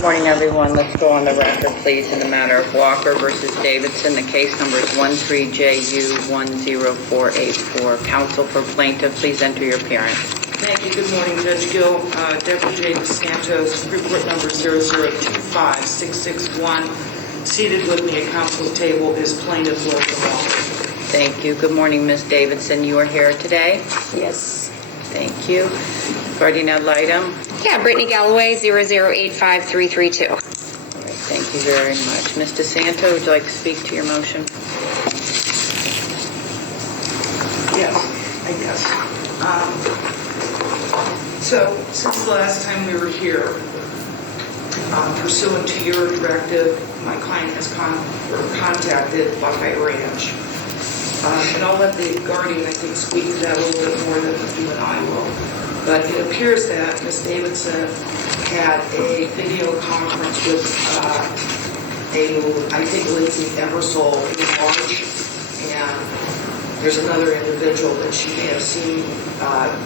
Good morning, everyone. Let's go on the record, please, in the matter of Walker versus Davidson. The case number is 13JU10484. Counsel for plaintiff, please enter your appearance. Thank you. Good morning, Judge Gill. Deputy J. DeSantos, Supreme Court number 0025661. Seated with me at counsel's table is plaintiff Walker. Thank you. Good morning, Ms. Davidson. You are here today? Yes. Thank you. Guardian ad litem? Yeah, Brittany Galloway, 0085332. All right, thank you very much. Ms. DeSanto, would you like to speak to your motion? Yes, I guess. So, since the last time we were here, pursuant to your directive, my client has contacted Buckeye Ranch. And I'll let the guardian, I think, speak to that a little bit more than you and I will. But it appears that Ms. Davidson had a video conference with I think Lindsay Ebersole in March, and there's another individual that she may have seen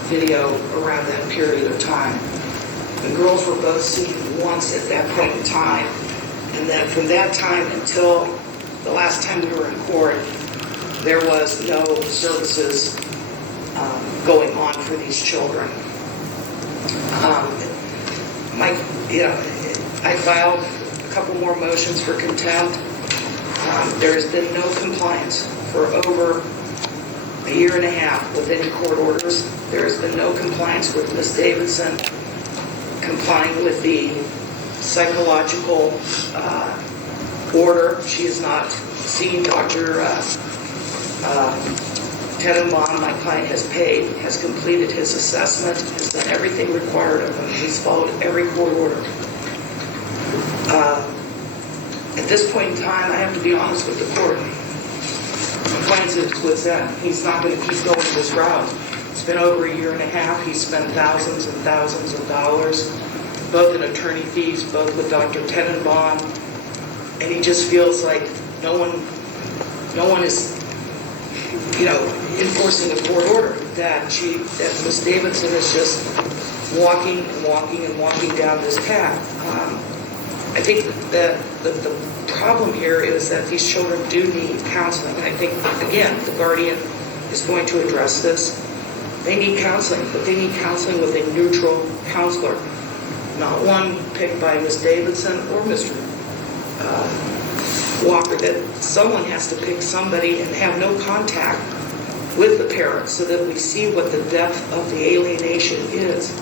video around that period of time. The girls were both seen once at that point in time, and then from that time until the last time we were in court, there was no services going on for these children. I filed a couple more motions for contempt. There has been no compliance for over a year and a half with any court orders. There has been no compliance with Ms. Davidson complying with the psychological order. She has not seen Dr. Tenenbaum. My client has paid, has completed his assessment, has done everything required of him. He's followed every court order. At this point in time, I have to be honest with the court. My client was that he's not going to keep going this route. It's been over a year and a half. He's spent thousands and thousands of dollars, both in attorney fees, both with Dr. Tenenbaum, and he just feels like no one is, enforcing a court order. That Ms. Davidson is just walking down this path. I think that the problem here is that these children do need counseling. And I think, again, the guardian is going to address this. They need counseling, but they need counseling with a neutral counselor, not one picked by Ms. Davidson or Mr. Walker. That someone has to pick somebody and have no contact with the parents so that we see what the depth of the alienation is.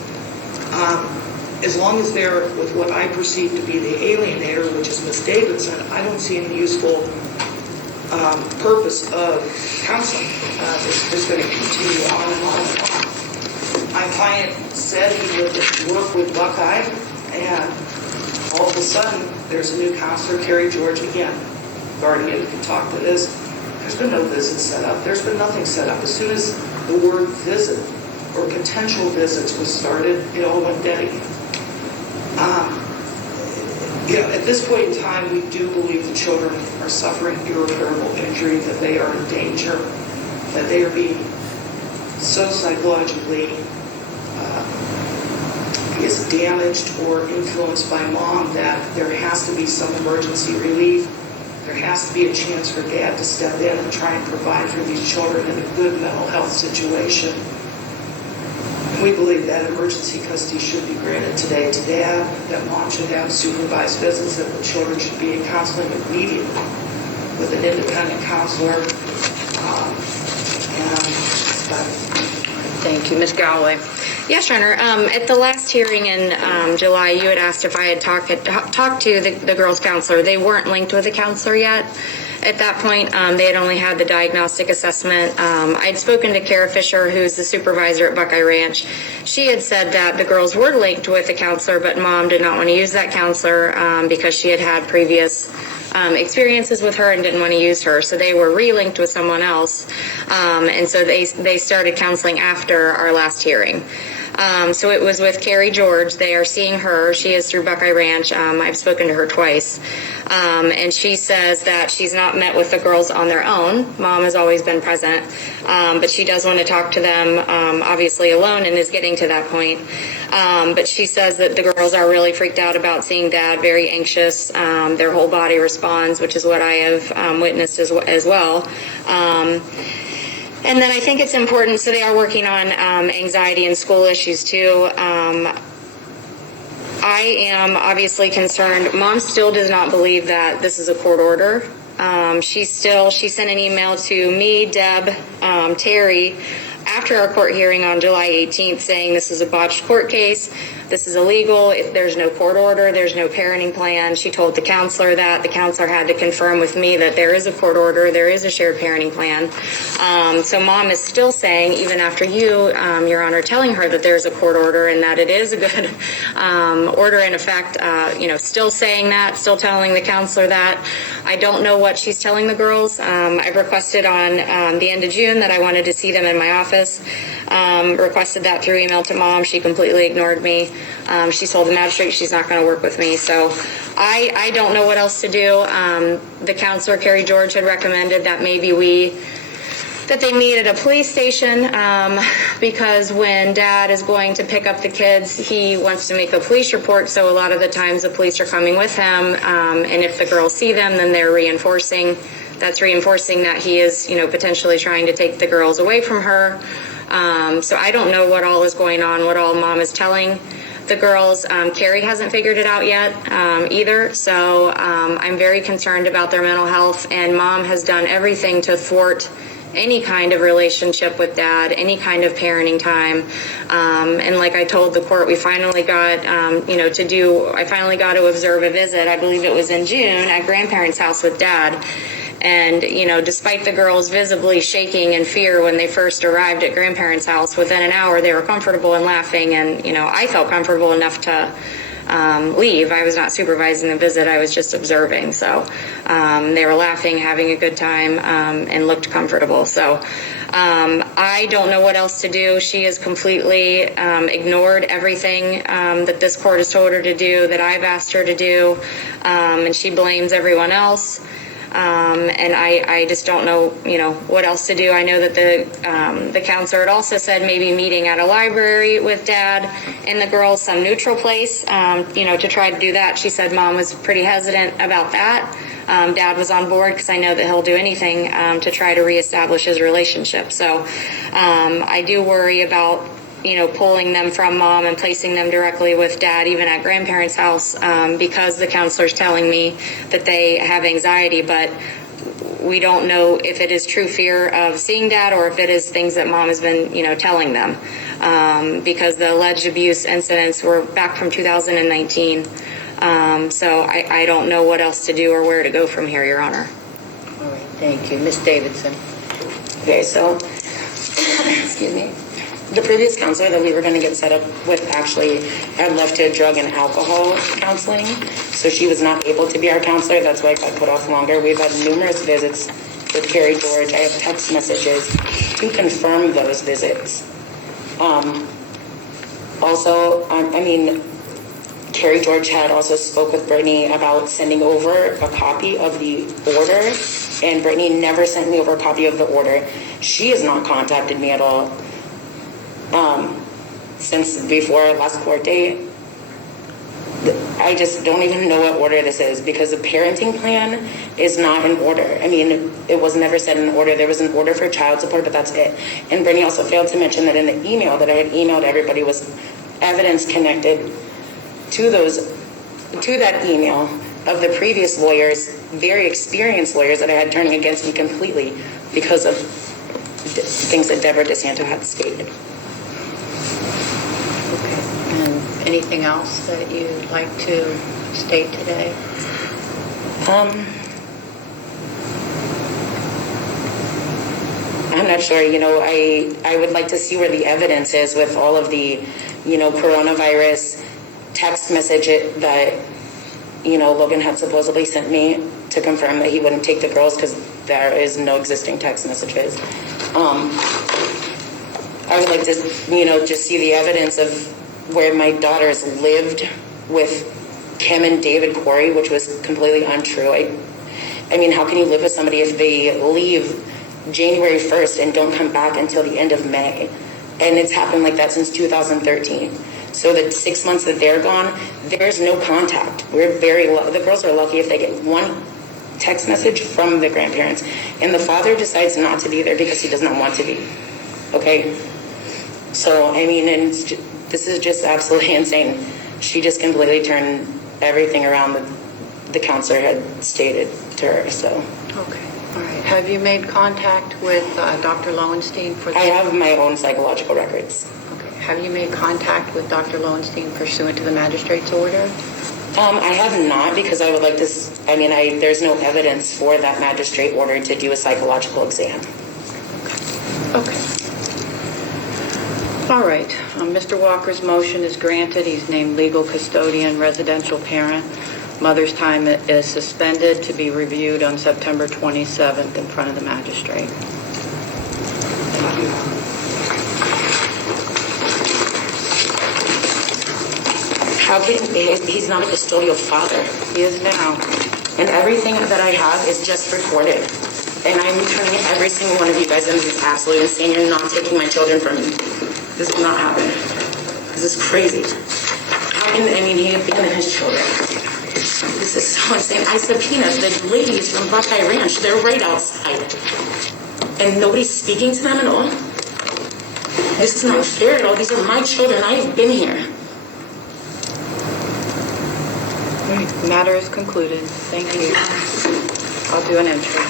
As long as they're with what I perceive to be the alienator, which is Ms. Davidson, I don't see any useful purpose of counseling. It's just going to continue on and on and on. My client said he would work with Buckeye, and all of a sudden, there's a new counselor, Carrie George, again. Guardian can talk to this. There's been no visit set up. There's been nothing set up. As soon as the word visit or potential visits was started, it all went dead again. At this point in time, we do believe the children are suffering irreparable injury, that they are in danger, that they are being so psychologically damaged or influenced by mom that there has to be some emergency relief. There has to be a chance for dad to step in and try and provide for these children in a good mental health situation. And we believe that emergency custody should be granted today to dad, that mom should have supervised visits, that the children should be in counseling immediately with an independent counselor. Thank you. Ms. Galloway. Yes, Your Honor. At the last hearing in July, you had asked if I had talked to the girls' counselor. They weren't linked with a counselor yet. At that point, they had only had the diagnostic assessment. I'd spoken to Kara Fisher, who's the supervisor at Buckeye Ranch. She had said that the girls were linked with a counselor, but mom did not want to use that counselor because she had had previous experiences with her and didn't want to use her. So they were relinked with someone else. And so they started counseling after our last hearing. So it was with Carrie George. They are seeing her. She is through Buckeye Ranch. I've spoken to her twice. And she says that she's not met with the girls on their own. Mom has always been present. But she does want to talk to them, obviously alone, and is getting to that point. But she says that the girls are really freaked out about seeing Dad, very anxious. Their whole body responds, which is what I have witnessed as well. And then I think it's important, so they are working on anxiety and school issues too. I am obviously concerned. Mom still does not believe that this is a court order. She sent an email to me, Deb, Terry, after our court hearing on July 18th saying this is a botched court case, this is illegal, if there's no court order, there's no parenting plan. She told the counselor that. The counselor had to confirm with me that there is a court order, there is a shared parenting plan. So Mom is still saying, even after you, Your Honor, telling her that there's a court order and that it is a good order in effect, still saying that, still telling the counselor that. I don't know what she's telling the girls. I've requested on the end of June that I wanted to see them in my office. Requested that through email to Mom. She completely ignored me. She told the magistrate she's not going to work with me. So I don't know what else to do. The counselor, Carrie George, had recommended that maybe that they meet at a police station because when Dad is going to pick up the kids, he wants to make a police report. So a lot of the times the police are coming with him. And if the girls see them, then they're reinforcing. That's reinforcing that he is, potentially trying to take the girls away from her. So I don't know what all is going on, what all Mom is telling the girls. Carrie hasn't figured it out yet either. So I'm very concerned about their mental health, and Mom has done everything to thwart any kind of relationship with Dad, any kind of parenting time. And like I told the court, we finally got, I finally got to observe a visit, I believe it was in June, at grandparents' house with Dad. And, despite the girls visibly shaking in fear when they first arrived at grandparents' house, within an hour they were comfortable and laughing. And, I felt comfortable enough to leave. I was not supervising the visit. I was just observing. So they were laughing, having a good time, and looked comfortable. So I don't know what else to do. She has completely ignored everything that this court has told her to do, that I've asked her to do, and she blames everyone else. And I just don't know, what else to do. I know that the counselor had also said maybe meeting at a library with Dad and the girls, some neutral place, to try to do that. She said Mom was pretty hesitant about that. Dad was on board because I know that he'll do anything to try to reestablish his relationship. So I do worry about pulling them from Mom and placing them directly with Dad, even at grandparents' house, because the counselor's telling me that they have anxiety, but we don't know if it is true fear of seeing Dad or if it is things that Mom has been, telling them, because the alleged abuse incidents were back from 2019. So I don't know what else to do or where to go from here, Your Honor. All right, thank you. Ms. Davidson. Okay, so, excuse me. The previous counselor that we were going to get set up with actually had left to drug and alcohol counseling, so she was not able to be our counselor. That's why it got put off longer. We've had numerous visits with Carrie George. I have text messages to confirm those visits. Carrie George had also spoke with Brittany about sending over a copy of the order, and Brittany never sent me over a copy of the order. She has not contacted me at all. Since before our last court date. I just don't even know what order this is, because the parenting plan is not in order. It was never said in order. There was an order for child support, but that's it. And Brittany also failed to mention that in the email that I had emailed everybody was evidence connected to that email of the previous lawyers, very experienced lawyers that I had turning against me completely because of things that Deborah DeSanto had stated. And anything else that you'd like to state today? I'm not sure. I would like to see where the evidence is with all of the, coronavirus text message that, Logan had supposedly sent me to confirm that he wouldn't take the girls because there is no existing text messages. I would like to, just see the evidence of where my daughters lived with Kim and David Corey, which was completely untrue. I mean, how can you live with somebody if they leave January 1st and don't come back until the end of May? And it's happened like that since 2013. So the 6 months that they're gone, there's no contact. We're the girls are lucky if they get one text message from the grandparents. And the father decides not to be there because he does not want to be. Okay? So, I mean, and this is just absolutely insane. She just completely turned everything around that the counselor had stated to her, so. Okay, all right. Have you made contact with Dr. Lowenstein for I have my own psychological records. Okay. Have you made contact with Dr. Lowenstein pursuant to the magistrate's order? I have not, because I would like to, there's no evidence for that magistrate order to do a psychological exam. Okay. All right. Mr. Walker's motion is granted. He's named legal custodian, residential parent. Mother's time is suspended to be reviewed on September 27th in front of the magistrate. He's not a custodial father. He is now. And everything that I have is just recorded. And I'm turning every single one of you guys into this absolute insane. You're not taking my children from me. This will not happen. This is crazy. He abandoned his children. This is so insane. I subpoenaed the ladies from Buckeye Ranch. They're right outside. And nobody's speaking to them at all? This is not fair at all. These are my children. I've been here. All right. The matter is concluded. Thank you. I'll do an entry.